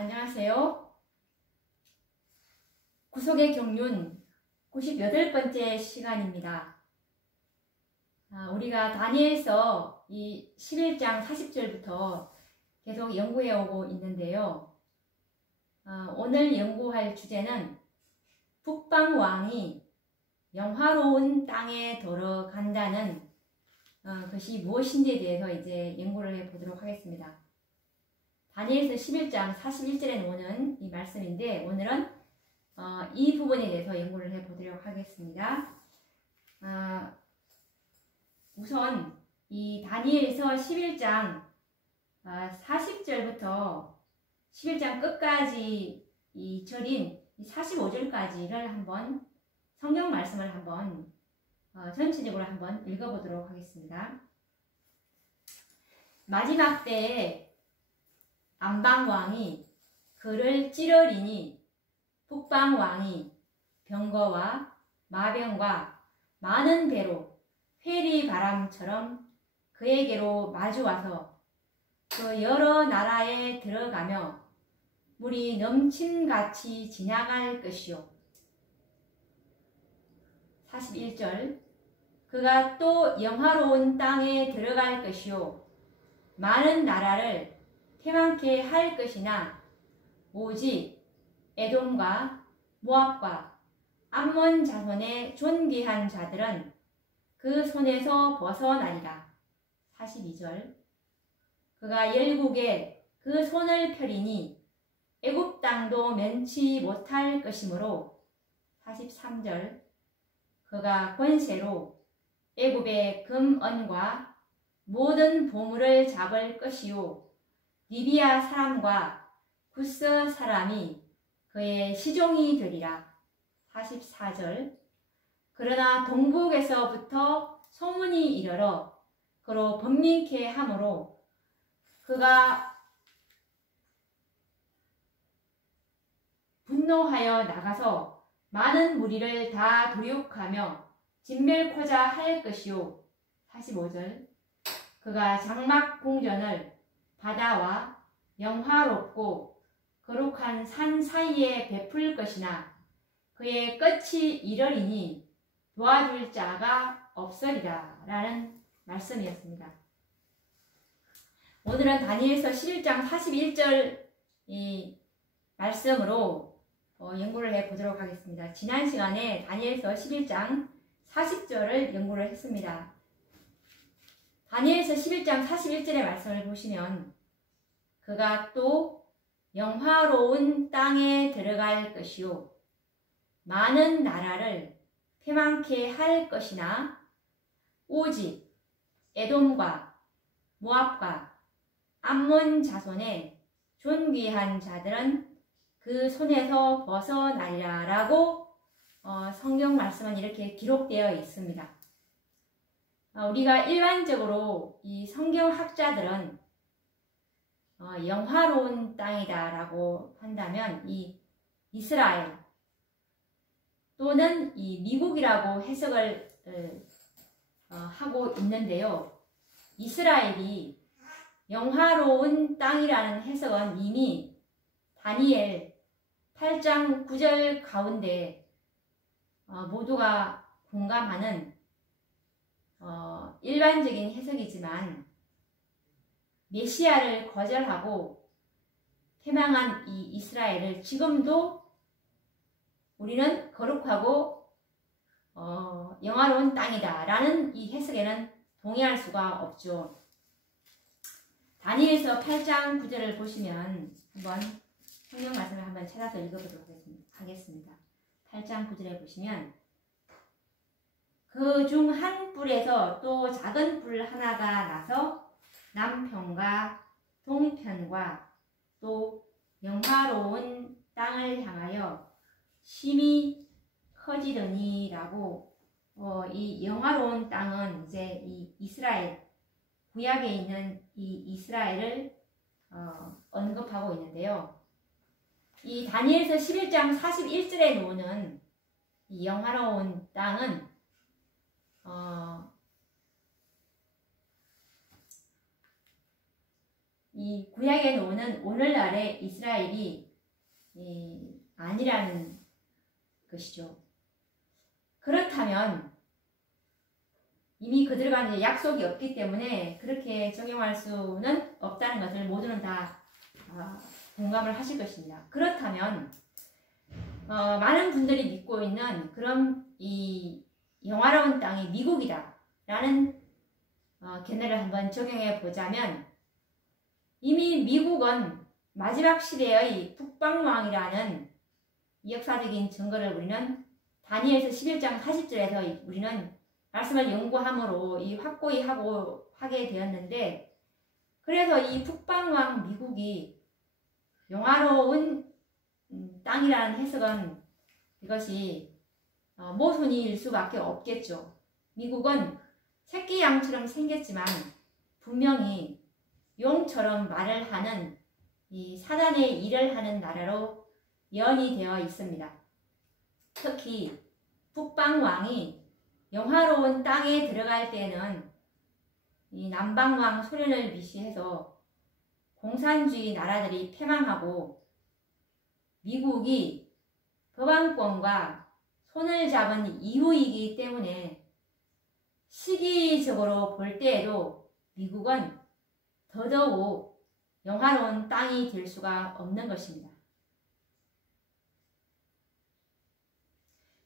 안녕하세요. 구속의 경륜 98번째 시간입니다. 우리가 다니엘서 이 11장 40절부터 계속 연구해 오고 있는데요. 오늘 연구할 주제는 북방왕이 영화로운 땅에 들어간다는 것이 무엇인지에 대해서 이제 연구를 해 보도록 하겠습니다. 다니엘서 11장 41절에 나오는 이 말씀인데 오늘은 이 부분에 대해서 연구를 해 보도록 하겠습니다. 우선 이 다니엘서 11장 40절부터 11장 끝까지 이 절인 45절까지를 한번 성경 말씀을 한번 전체적으로 한번 읽어보도록 하겠습니다. 마지막 때에 암방왕이 그를 찌르리니 북방왕이 병거와 마병과 많은 배로 회리바람처럼 그에게로 마주와서 그 여러 나라에 들어가며 물이 넘침같이 지나갈 것이요. 41절 그가 또 영화로운 땅에 들어갈 것이요 많은 나라를 패망케 할 것이나 오직 에돔과 모압과 암몬 자손의 존귀한 자들은 그 손에서 벗어나리라. 42절 그가 열국에 그 손을 펴리니 애굽 땅도 면치 못할 것이므로 43절 그가 권세로 애굽의 금언과 모든 보물을 잡을 것이요 리비아 사람과 구스 사람이 그의 시종이 되리라. 44절 그러나 동북에서부터 소문이 이르러 그로 번민케 하므로 그가 분노하여 나가서 많은 무리를 다 도륙하며 진멸코자 할 것이요. 45절 그가 장막 궁전을 바다와 영화롭고 거룩한 산 사이에 베풀 것이나 그의 끝이 이르리니 도와줄 자가 없으리라 라는 말씀이었습니다. 오늘은 다니엘서 11장 41절 이 말씀으로 연구를 해 보도록 하겠습니다. 지난 시간에 다니엘서 11장 40절을 연구를 했습니다. 다니엘서 11장 41절의 말씀을 보시면 그가 또 영화로운 땅에 들어갈 것이요 많은 나라를 패망케 할 것이나 오직 에돔과 모압과 암몬 자손의 존귀한 자들은 그 손에서 벗어나리라 라고 성경 말씀은 이렇게 기록되어 있습니다. 우리가 일반적으로 이 성경학자들은 영화로운 땅이다 라고 한다면 이 이스라엘 또는 이 미국이라고 해석을 하고 있는데요. 이스라엘이 영화로운 땅이라는 해석은 이미 다니엘 8장 9절 가운데 모두가 공감하는 일반적인 해석이지만 메시아를 거절하고 패망한 이 이스라엘을 지금도 우리는 거룩하고 영화로운 땅이다 라는 이 해석에는 동의할 수가 없죠. 다니엘서 8장 9절을 보시면 한번 성경 말씀을 한번 찾아서 읽어보도록 하겠습니다. 8장 9절에 보시면 그 중 한 뿔에서 또 작은 뿔 하나가 나서 남편과 동편과 또 영화로운 땅을 향하여 심히 커지더니 라고 이 영화로운 땅은 이제 이 이스라엘 구약에 있는 이 이스라엘을 언급하고 있는데요. 이 다니엘서 11장 41절에 나오는 이 영화로운 땅은 이 구약에 나오는 오늘날의 이스라엘이 아니라는 것이죠. 그렇다면 이미 그들과 이제 약속이 없기 때문에 그렇게 적용할 수는 없다는 것을 모두는 다 공감을 하실 것입니다. 그렇다면 많은 분들이 믿고 있는 그럼 이 영화로운 땅이 미국이다 라는 견해를 한번 적용해 보자면, 이미 미국은 마지막 시대의 북방왕이라는 역사적인 증거를 우리는 다니엘서 11장 40절에서 우리는 말씀을 연구함으로 확고히 하게 되었는데, 그래서 이 북방왕 미국이 영화로운 땅이라는 해석은 이것이 모순일 수밖에 없겠죠. 미국은 새끼 양처럼 생겼지만 분명히 용처럼 말을 하는 이 사단의 일을 하는 나라로 예언이 되어 있습니다. 특히 북방왕이 영화로운 땅에 들어갈 때는 이 남방왕 소련을 비시해서 공산주의 나라들이 패망하고 미국이 법안권과 손을 잡은 이후이기 때문에 시기적으로 볼 때에도 미국은 더더욱 영화로운 땅이 될 수가 없는 것입니다.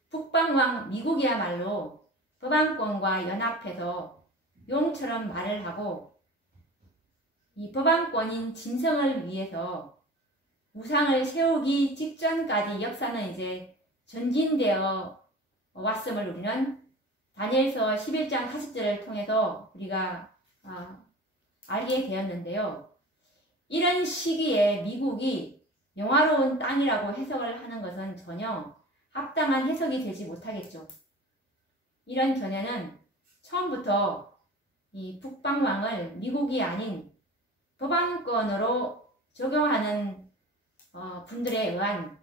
북방왕 미국이야말로 법안권과 연합해서 용처럼 말을 하고 이 법안권인 짐승을 위해서 우상을 세우기 직전까지 역사는 이제 전진되어 왔음을 우리는 다니엘서 11장 40절을 통해서 우리가 알게 되었는데요. 이런 시기에 미국이 영화로운 땅이라고 해석을 하는 것은 전혀 합당한 해석이 되지 못하겠죠. 이런 견해는 처음부터 이 북방왕을 미국이 아닌 법안권으로 적용하는 분들에 의한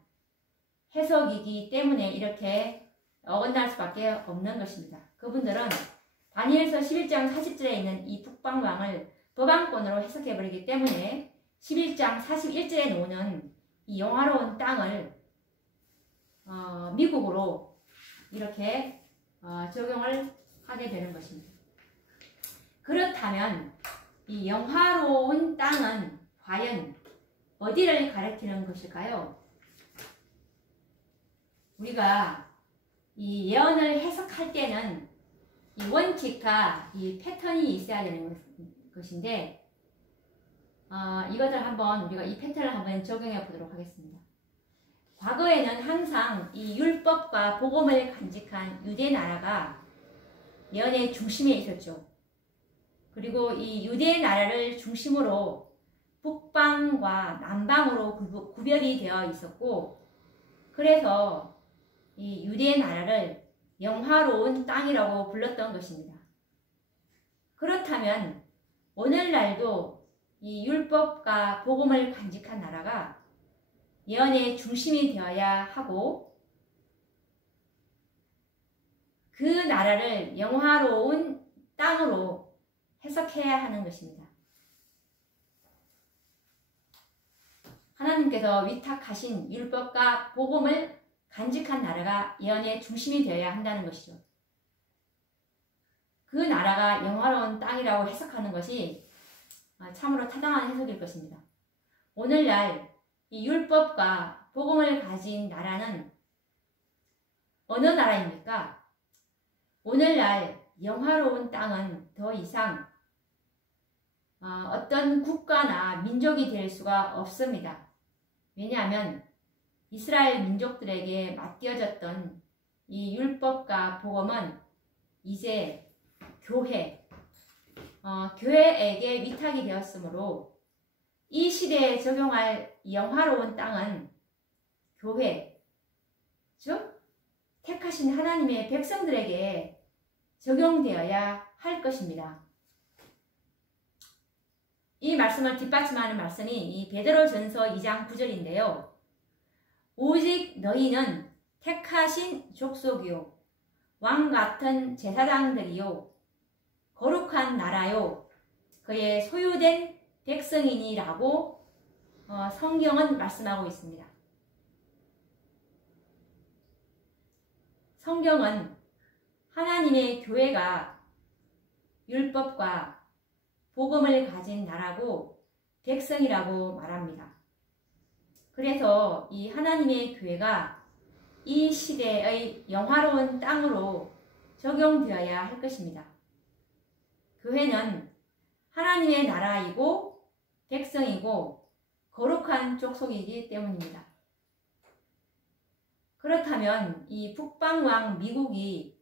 해석이기 때문에 이렇게 어긋날 수밖에 없는 것입니다. 그분들은 다니엘서 11장 40절에 있는 이 북방왕을 법안권으로 해석해버리기 때문에 11장 41절에 나오는 이 영화로운 땅을 미국으로 이렇게 적용을 하게 되는 것입니다. 그렇다면 이 영화로운 땅은 과연 어디를 가리키는 것일까요? 우리가 이 예언을 해석할 때는 이 원칙과 이 패턴이 있어야 되는 것인데, 이것을 한번 우리가 이 패턴을 한번 적용해 보도록 하겠습니다. 과거에는 항상 이 율법과 복음을 간직한 유대 나라가 예언의 중심에 있었죠. 그리고 이 유대 나라를 중심으로 북방과 남방으로 구별이 되어 있었고, 그래서 이 유대 나라를 영화로운 땅이라고 불렀던 것입니다. 그렇다면 오늘날도 이 율법과 복음을 간직한 나라가 예언의 중심이 되어야 하고, 그 나라를 영화로운 땅으로 해석해야 하는 것입니다. 하나님께서 위탁하신 율법과 복음을 간직한 나라가 예언의 중심이 되어야 한다는 것이죠. 그 나라가 영화로운 땅이라고 해석하는 것이 참으로 타당한 해석일 것입니다. 오늘날 이 율법과 복음을 가진 나라는 어느 나라입니까? 오늘날 영화로운 땅은 더 이상 어떤 국가나 민족이 될 수가 없습니다. 왜냐하면 이스라엘 민족들에게 맡겨졌던 이 율법과 복음은 이제 교회에게 위탁이 되었으므로 이 시대에 적용할 영화로운 땅은 교회, 즉 택하신 하나님의 백성들에게 적용되어야 할 것입니다. 이 말씀을 뒷받침하는 말씀이 이 베드로전서 2장 9절인데요. 오직 너희는 택하신 족속이요 왕 같은 제사장들이요 거룩한 나라요 그의 소유된 백성이니라고 성경은 말씀하고 있습니다. 성경은 하나님의 교회가 율법과 복음을 가진 나라고 백성이라고 말합니다. 그래서 이 하나님의 교회가 이 시대의 영화로운 땅으로 적용되어야 할 것입니다. 교회는 하나님의 나라이고 백성이고 거룩한 족속이기 때문입니다. 그렇다면 이 북방왕 미국이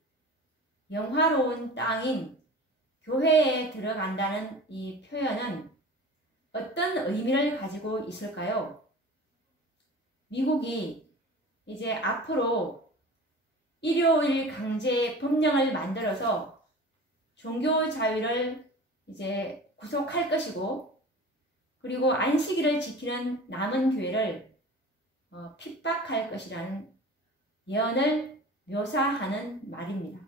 영화로운 땅인 교회에 들어간다는 이 표현은 어떤 의미를 가지고 있을까요? 미국이 이제 앞으로 일요일 강제 법령을 만들어서 종교 자유를 이제 구속할 것이고, 그리고 안식일을 지키는 남은 교회를 핍박할 것이라는 예언을 묘사하는 말입니다.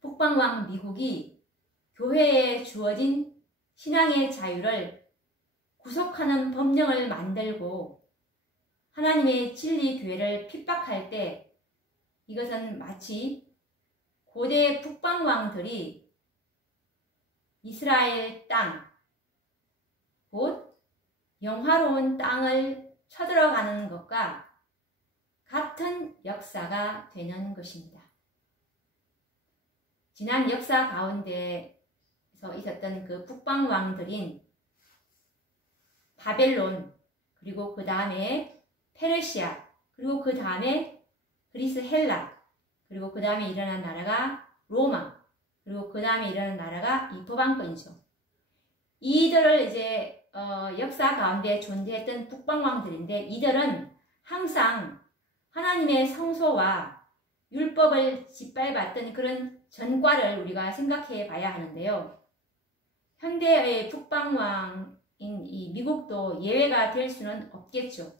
북방왕 미국이 교회에 주어진 신앙의 자유를 구속하는 법령을 만들고 하나님의 진리 교회를 핍박할 때 이것은 마치 고대 북방왕들이 이스라엘 땅, 곧 영화로운 땅을 쳐들어가는 것과 같은 역사가 되는 것입니다. 지난 역사 가운데서 있었던 그 북방왕들인 바벨론, 그리고 그 다음에 페르시아, 그리고 그 다음에 그리스 헬라, 그리고 그 다음에 일어난 나라가 로마, 그리고 그 다음에 일어난 나라가 이 북방권이죠. 이들을 이제 역사 가운데 존재했던 북방왕들인데, 이들은 항상 하나님의 성소와 율법을 짓밟았던 그런 전과를 우리가 생각해 봐야 하는데요. 현대의 북방왕인 이 미국도 예외가 될 수는 없겠죠.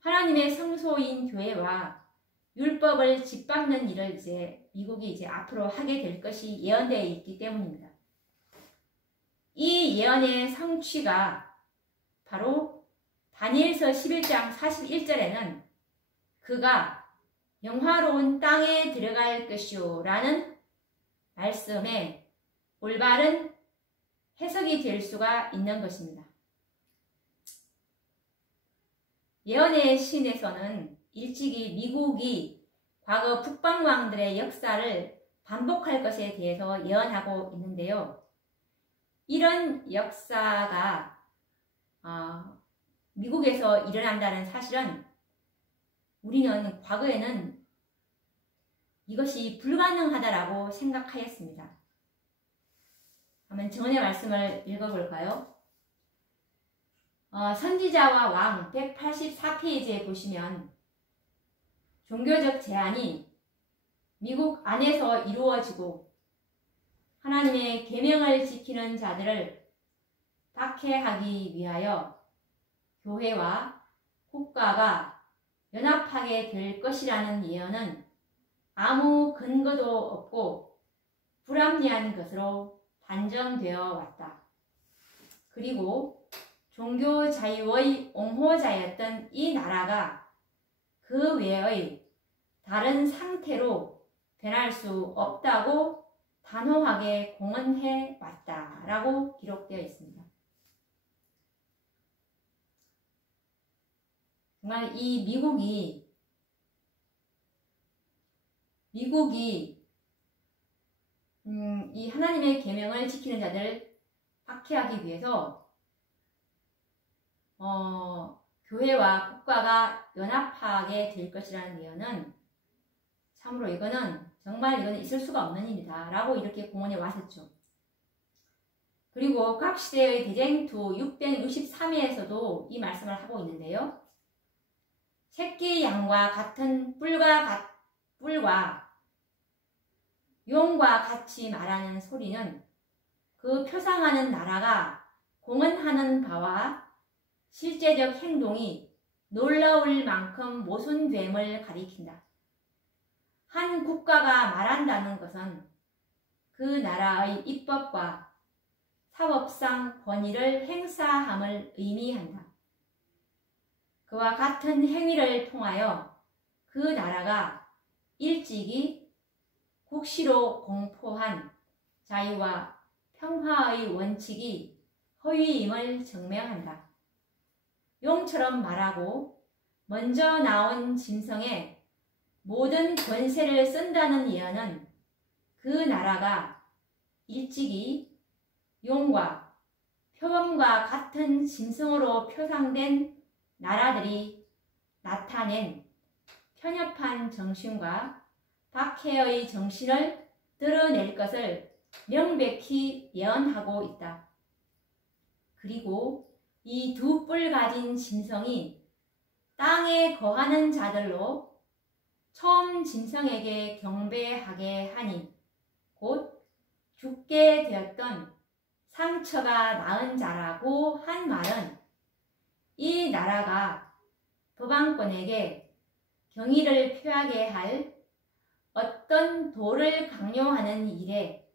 하나님의 성소인 교회와 율법을 짓밟는 일을 이제 미국이 이제 앞으로 하게 될 것이 예언되어 있기 때문입니다. 이 예언의 성취가 바로 다니엘서 11장 41절에는 그가 영화로운 땅에 들어갈 것이요 라는 말씀에 올바른 해석이 될 수가 있는 것입니다. 예언의 신에서는 일찍이 미국이 과거 북방왕들의 역사를 반복할 것에 대해서 예언하고 있는데요. 이런 역사가 미국에서 일어난다는 사실은 우리는 과거에는 이것이 불가능하다라고 생각하였습니다. 한번 정언의 말씀을 읽어볼까요? 선지자와 왕 184페이지에 보시면 종교적 제한이 미국 안에서 이루어지고 하나님의 계명을 지키는 자들을 박해하기 위하여 교회와 국가가 연합하게 될 것이라는 예언은 아무 근거도 없고 불합리한 것으로 단정되어 왔다. 그리고 종교 자유의 옹호자였던 이 나라가 그 외의 다른 상태로 변할 수 없다고 단호하게 공언해 왔다라고 기록되어 있습니다. 정말 이 미국이 이 하나님의 계명을 지키는 자들을 박해하기 위해서 교회와 국가가 연합하게 될 것이라는 예언은 참으로 이거는 있을 수가 없는 일이다 라고 이렇게 공언해 왔었죠. 그리고 각 시대의 대쟁투 663회에서도 이 말씀을 하고 있는데요. 새끼 양과 같은 뿔과 용과 같이 말하는 소리는 그 표상하는 나라가 공언하는 바와 실제적 행동이 놀라울 만큼 모순됨을 가리킨다. 한 국가가 말한다는 것은 그 나라의 입법과 사법상 권위를 행사함을 의미한다. 그와 같은 행위를 통하여 그 나라가 일찍이 국시로 공포한 자유와 평화의 원칙이 허위임을 증명한다. 용처럼 말하고 먼저 나온 짐승에 모든 권세를 쓴다는 예언은 그 나라가 일찍이 용과 표범과 같은 짐승으로 표상된 나라들이 나타낸 편협한 정신과 박해의 정신을 드러낼 것을 명백히 예언하고 있다. 그리고 이 두 뿔 가진 짐승이 땅에 거하는 자들로 처음 짐승에게 경배하게 하니 곧 죽게 되었던 상처가 나은 자라고 한 말은 이 나라가 법왕권에게 경의를 표하게 할 어떤 도를 강요하는 일에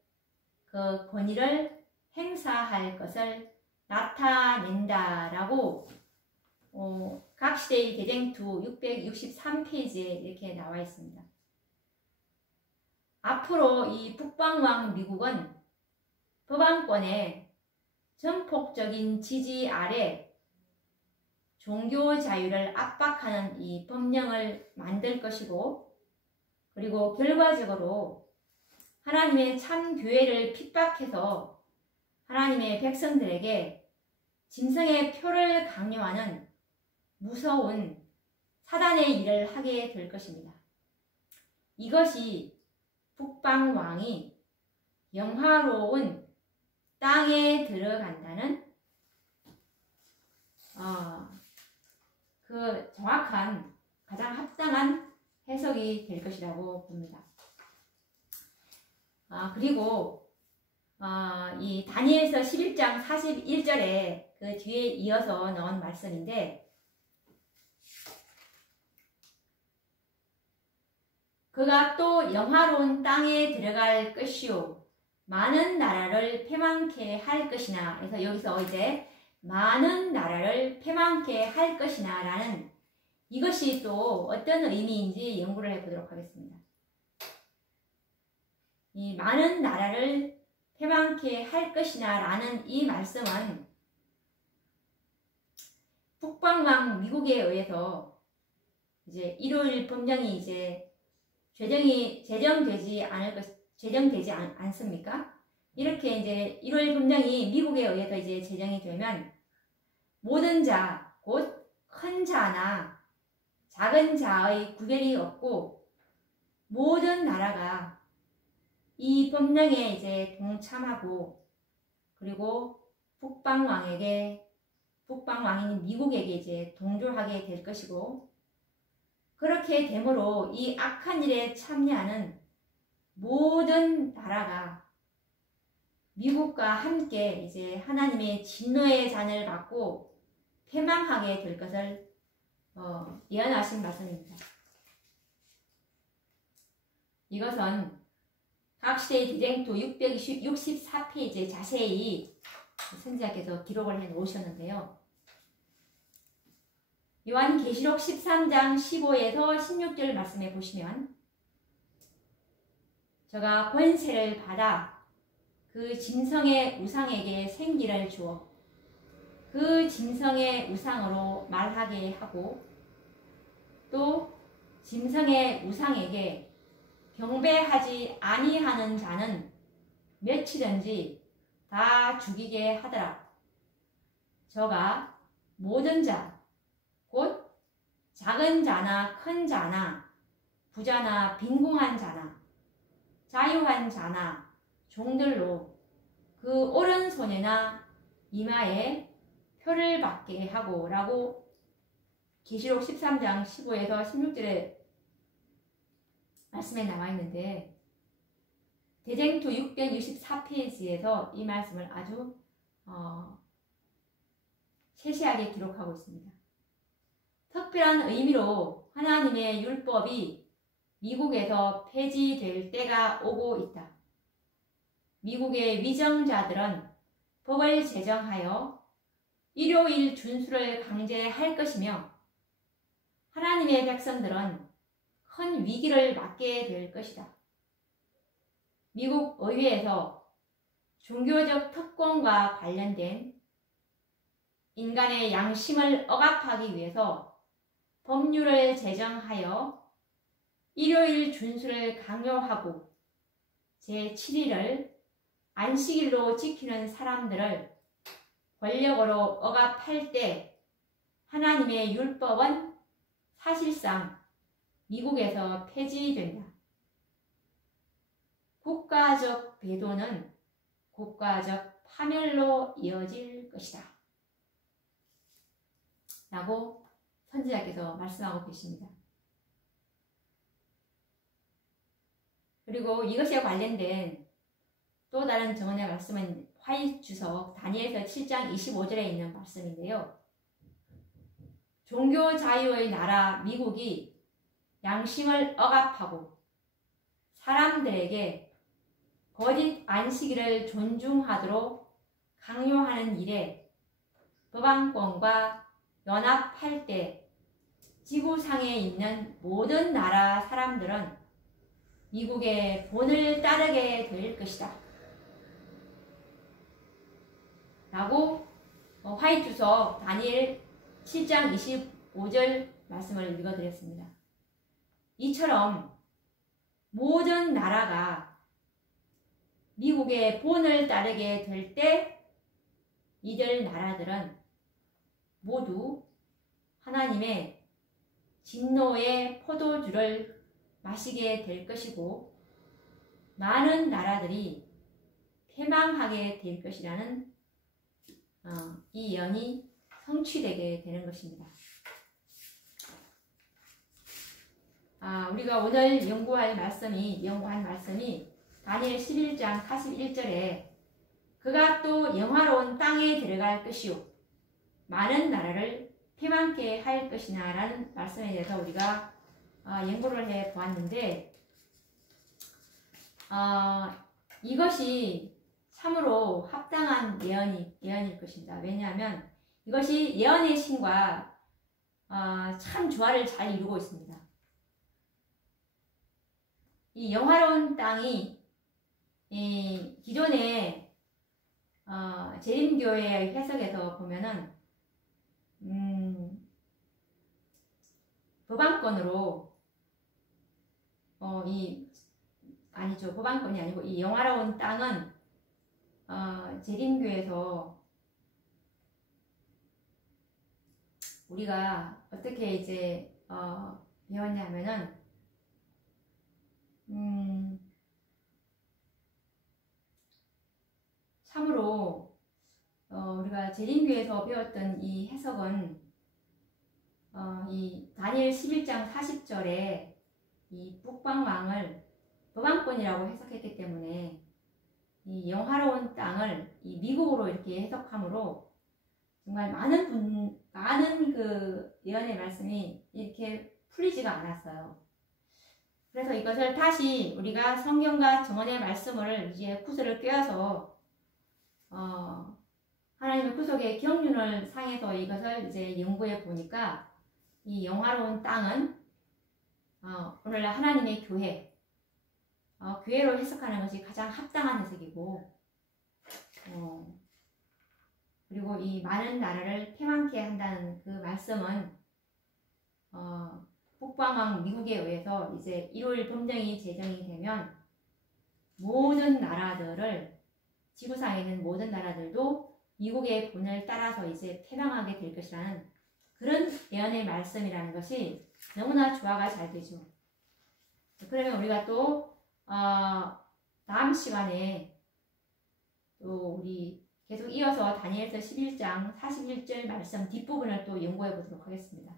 그 권위를 행사할 것을 나타낸다라고 각시대의 대쟁투 663페이지에 이렇게 나와 있습니다. 앞으로 이 북방왕 미국은 법왕권의 전폭적인 지지 아래 종교 자유를 압박하는 이 법령을 만들 것이고, 그리고 결과적으로 하나님의 참 교회를 핍박해서 하나님의 백성들에게 짐승의 표를 강요하는 무서운 사단의 일을 하게 될 것입니다. 이것이 북방왕이 영화로운 땅에 들어간다는 그 정확한, 가장 합당한 해석이 될 것이라고 봅니다. 그리고 이 다니엘서 11장 41절에 그 뒤에 이어서 나온 말씀인데, 그가 또 영화로운 땅에 들어갈 것이요 많은 나라를 패망케 할 것이나, 그래서 여기서 이제 많은 나라를 패망케 할 것이나 라는 이것이 또 어떤 의미인지 연구를 해보도록 하겠습니다. 이 많은 나라를 패망케 할 것이나 라는 이 말씀은 북방왕 미국에 의해서 이제 1월 법령이 이제 제정되지 않습니까? 이렇게 이제 1월 법령이 미국에 의해서 이제 제정이 되면 모든 자, 곧 큰 자나 작은 자의 구별이 없고 모든 나라가 이 법령에 이제 동참하고, 그리고 북방왕인 미국에게 이제 동조하게 될 것이고, 그렇게 되므로 이 악한 일에 참여하는 모든 나라가 미국과 함께 이제 하나님의 진노의 잔을 받고 패망하게 될 것을 예언하신 말씀입니다. 이것은 각시대의 대쟁투 664페이지에 자세히 선지자께서 기록을 해 놓으셨는데요. 요한계시록 13장 15에서 16절 말씀에 보시면, 저가 권세를 받아 그 짐승의 우상에게 생기를 주어 그 짐승의 우상으로 말하게 하고, 또 짐승의 우상에게 경배하지 아니하는 자는 몇이든지 다 죽이게 하더라. 저가 모든 자, 곧 작은 자나 큰 자나 부자나 빈궁한 자나 자유한 자나 종들로 그 오른손에나 이마에 표를 받게 하고 라고 계시록 13장 15에서 16절에 말씀에 나와 있는데, 대쟁투 664페이지에서 이 말씀을 아주 세세하게 기록하고 있습니다. 특별한 의미로 하나님의 율법이 미국에서 폐지될 때가 오고 있다. 미국의 위정자들은 법을 제정하여 일요일 준수를 강제할 것이며 하나님의 백성들은 큰 위기를 맞게 될 것이다. 미국 의회에서 종교적 특권과 관련된 인간의 양심을 억압하기 위해서 법률을 제정하여 일요일 준수를 강요하고 제7일을 안식일로 지키는 사람들을 권력으로 억압할 때 하나님의 율법은 사실상 미국에서 폐지된다. 국가적 배도는 국가적 파멸로 이어질 것이다. 라고 선지자께서 말씀하고 계십니다. 그리고 이것에 관련된 또 다른 증언의 말씀은 화이트주석 다니엘서 7장 25절에 있는 말씀인데요. 종교 자유의 나라 미국이 양심을 억압하고 사람들에게 거짓 안식일을 존중하도록 강요하는 일에 법안권과 연합할 때 지구상에 있는 모든 나라 사람들은 미국의 본을 따르게 될 것이다. 라고 화이트주석 다니엘 7장 25절 말씀을 읽어드렸습니다. 이처럼 모든 나라가 미국의 본을 따르게 될 때 이들 나라들은 모두 하나님의 진노의 포도주를 마시게 될 것이고 많은 나라들이 패망하게 될 것이라는 이 예언이 성취되게 되는 것입니다. 우리가 오늘 연구한 말씀이 다니엘 11장 41절에 그가 또 영화로운 땅에 들어갈 것이요 많은 나라를 패망케 할 것이나 라는 말씀에 대해서 우리가 연구를 해 보았는데 이것이 참으로 합당한 예언일 것입니다. 왜냐하면 이것이 예언의 신과 참 조화를 잘 이루고 있습니다. 이 영화로운 땅이 기존의 재림교회의 해석에서 보면은 법안권으로 법안권이 아니고 이 영화로운 땅은 재림교에서 우리가 어떻게 이제 배웠냐면은 참으로 우리가 재림교에서 배웠던 이 해석은 이 다니엘 11장 40절에 이 북방왕을 법안권이라고 해석했기 때문에 이 영화로운 땅을 이 미국으로 이렇게 해석함으로 정말 많은 그 예언의 말씀이 이렇게 풀리지가 않았어요. 그래서 이것을 다시 우리가 성경과 정언의 말씀을 이제 구슬을 꿰어서 하나님의 구속의 경륜을 상해서 이것을 이제 연구해 보니까 이 영화로운 땅은 오늘날 하나님의 교회로 해석하는 것이 가장 합당한 해석이고 그리고 이 많은 나라를 패망케 한다는 그 말씀은 북방왕 미국에 의해서 이제 1월 법령이 제정이 되면 모든 나라들을 지구상에 있는 모든 나라들도 미국의 본을 따라서 이제 패망하게 될 것이라는 그런 예언의 말씀이라는 것이 너무나 조화가 잘 되죠. 그러면 우리가 또 다음 시간에 또 우리 계속 이어서 다니엘서 11장 41절 말씀 뒷부분을 또 연구해 보도록 하겠습니다.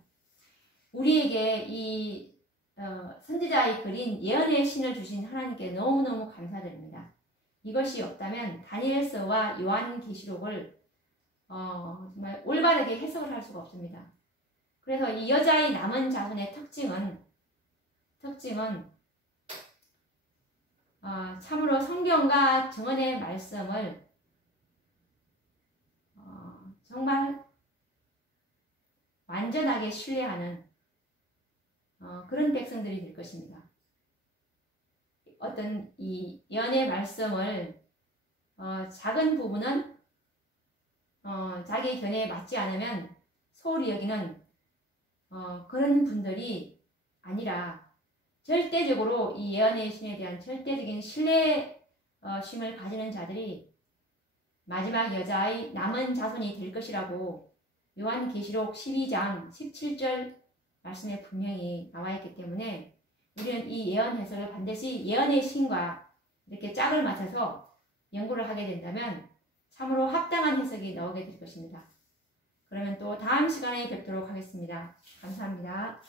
우리에게 이 선지자의 그린 예언의 신을 주신 하나님께 너무너무 감사드립니다. 이것이 없다면 다니엘서와 요한계시록을 정말 올바르게 해석을 할 수가 없습니다. 그래서 이 여자의 남은 자손의 특징은 참으로 성경과 증언의 말씀을 정말 완전하게 신뢰하는 그런 백성들이 될 것입니다. 어떤 이 예언의 말씀을 작은 부분은 자기 견해에 맞지 않으면 소홀히 여기는 그런 분들이 아니라 절대적으로 이 예언의 신에 대한 절대적인 신뢰심을 가지는 자들이 마지막 여자의 남은 자손이 될 것이라고 요한계시록 12장 17절 말씀에 분명히 나와 있기 때문에 우리는 이 예언 해석을 반드시 예언의 신과 이렇게 짝을 맞춰서 연구를 하게 된다면 참으로 합당한 해석이 나오게 될 것입니다. 그러면 또 다음 시간에 뵙도록 하겠습니다. 감사합니다.